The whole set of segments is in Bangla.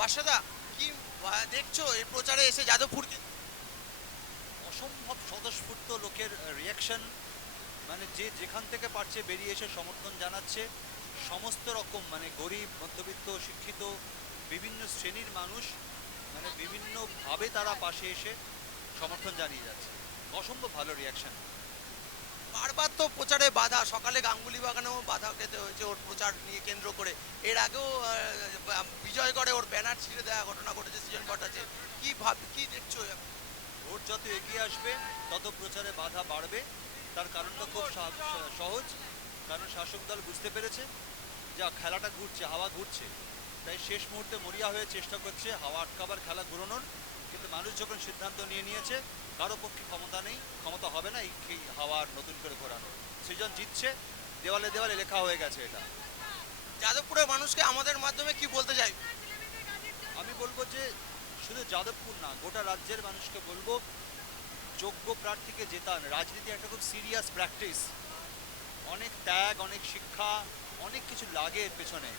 বাসাদা, কি দেখছ এই প্রচারে এসে যাদবপুর অসম্ভব স্বতঃস্ফূর্ত লোকের রিয়াকশন মানে যে যেখান থেকে পারছে বেরিয়ে এসে সমর্থন জানাচ্ছে। সমস্ত রকম মানে গরিব, মধ্যবিত্ত, শিক্ষিত, বিভিন্ন শ্রেণির মানুষ মানে বিভিন্নভাবে তারা পাশে এসে সমর্থন জানিয়ে যাচ্ছে। অসম্ভব ভালো রিয়াকশন তো প্রচারে বাধা। সকালে গাঙ্গুলি বাগানেও বাধা খেতে হয়েছে ওর প্রচার নিয়ে কেন্দ্র করে। এর আগেও বিজয়গড়ে ওর ব্যানার ছিঁড়ে দেওয়া ঘটনা ঘটেছে সৃজন ভট্টাচার্য কি ভাব, কি দেখছ ভোট যত এগিয়ে আসবে, তত প্রচারে বাধা বাড়বে। তার কারণটা খুব সহজ। কারণ শাসক দল বুঝতে পেরেছে যা খেলাটা ঘুরছে, হাওয়া ঘুরছে। তাই শেষ মুহূর্তে মরিয়া হয়ে চেষ্টা করছে হাওয়া আটকাবার খেলা ঘুরানোর। কিন্তু মানুষ যখন সিদ্ধান্ত নিয়ে নিয়েছে কারও পক্ষে ক্ষমতা নেই ক্ষমতা হবে না এই এই হাওয়া নতুন করে ঘোরানো সৃজন জিতছে দেওয়ালে দেওয়ালে লেখা হয়ে গেছে এটা। যাদবপুরের মানুষকে আমাদের মাধ্যমে কি বলতে চাই? আমি বলব যে শুধু যাদবপুর না গোটা রাজ্যের মানুষকে বলব যোগ্য প্রার্থীকে জেতান। রাজনীতি একটা খুব সিরিয়াস প্র্যাকটিস অনেক ত্যাগ অনেক শিক্ষা অনেক কিছু লাগে এর পেছনে।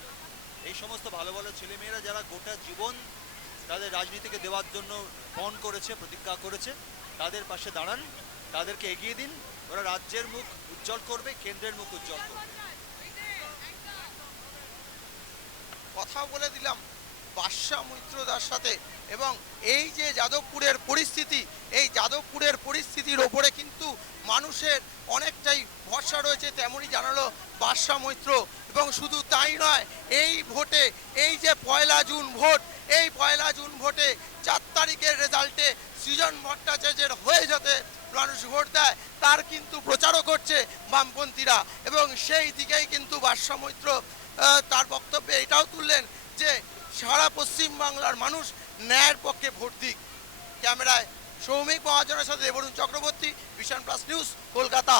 এই সমস্ত ভালো ভালো ছেলেমেয়েরা যারা গোটা জীবন তাদের রাজনীতিকে দেওয়ার জন্য পণ করেছে, প্রতিজ্ঞা করেছে। তাদের পাশে দাঁড়ান, তাদেরকে এগিয়ে দিন। ওরা রাজ্যের মুখ উজ্জ্বল করবে, কেন্দ্রের মুখ উজ্জ্বল করবে। কথা বলে দিলাম বাদশা মৈত্রদার সাথে এবং এই যে যাদবপুরের পরিস্থিতি, এই যাদবপুরের পরিস্থিতির ওপরে কিন্তু মানুষের অনেকটাই ভরসা রয়েছে তেমনই জানালো বাদশা মৈত্র। এবং শুধু তাই নয়, এই ভোটে, এই যে পয়লা জুন ভোট এই পয়লা জুন ভোটে চার তারিখের রেজাল্টে সৃজন ভট্টাচার্যের হয়ে যাতে মানুষ ভোট দেয় তার কিন্তু প্রচারও করছে বামপন্থীরা। এবং সেই দিকেই কিন্তু বাদশা মৈত্র আহ, তার বক্তব্যে এটাও তুললেন যে সারা পশ্চিম বাংলার মানুষ ন্যায়ের পক্ষে ভোট দিক। ক্যামেরায় সৌমিক মহাজনের সাথে Debarun Chakraborty vision plus news Kolkata.